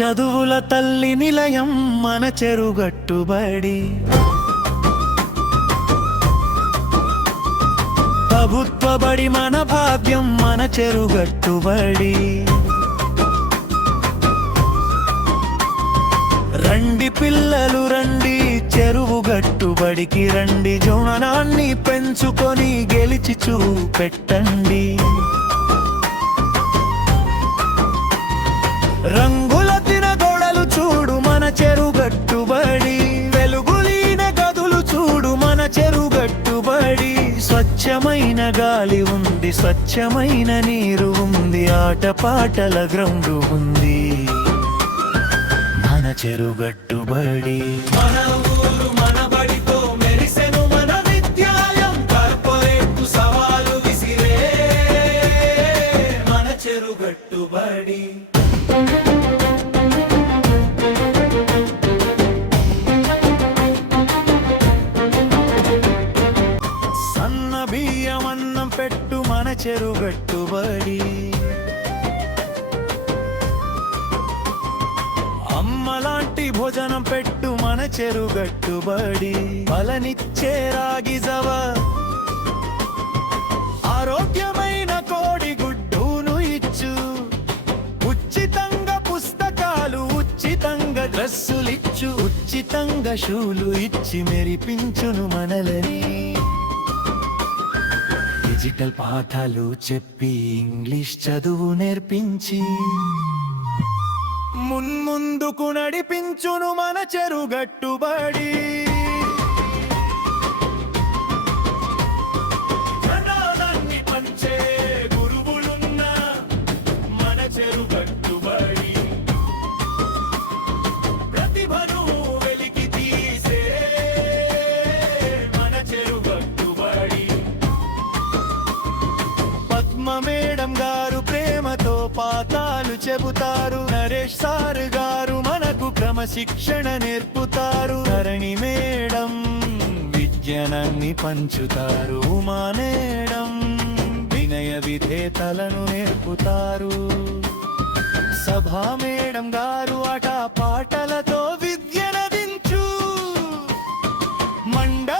చదువుల తల్లి నిలయం మన చెరుగట్టుబడి. ప్రభుత్వ బడి మన భాగ్యం మన చెరుగట్టుబడి. రండి పిల్లలు రండి చెరువు గట్టుబడికి రండి, జౌననాన్ని పెంచుకొని గెలిచి చూపెట్టండి. రంగుల తినగోడలు చూడు మన చెరుగట్టుబడి, వెలుగులీన గదులు చూడు మన చెరుగట్టుబడి. స్వచ్ఛమైన గాలి ఉంది, స్వచ్ఛమైన నీరు ఉంది, ఆటపాటల గ్రౌండ్ ఉంది మన చెరుగట్టుబడి. మన ఊరు మన బడితో మెరిసెను మన విద్యాలయం, కార్పొరేట్ సవాలు విసిరే మన చెరుగట్టుబడి. సన్న బియ్యం అన్నం పెట్టు మన చెరుగట్టుబడి. అమ్మలాంటి భోజనం పెట్టు మన చెరుగట్టుబడి. బలనిచ్చే రాగి జవ, ఆరోగ్యమైన కోడి గుడ్డును ఇచ్చు, ఉచితంగా పుస్తకాలు ఉచితంగా డ్రెస్సులిచ్చు, ఉచితంగా షూలు ఇచ్చి మెరిపించును మనలని. డిజిటల్ పాఠాలు చెప్పి ఇంగ్లీష్ చదువు నేర్పించి మున్ముందుకు నడిపించును మన చెరుగట్టుబడి. జ్ఞానాన్ని పంచే గురువులున్న మన చెరుగట్టుబడి. ప్రతిభను వెలికి తీసే మన చెరుగట్టుబడి. పద్మ మేడం గారు ప్రేమతో పాఠాలు చెబుతారు, నరేష్ సార్ గారు మనకు క్రమశిక్షణ నేర్పుతారు, ధరణి మేడం విజ్ఞానాన్ని పంచుతారు, ఉమా మేడం వినయ విధేతలను నేర్పుతారు, సభా మేడం గారు ఆట పాటలతో విద్యనదించు, మండల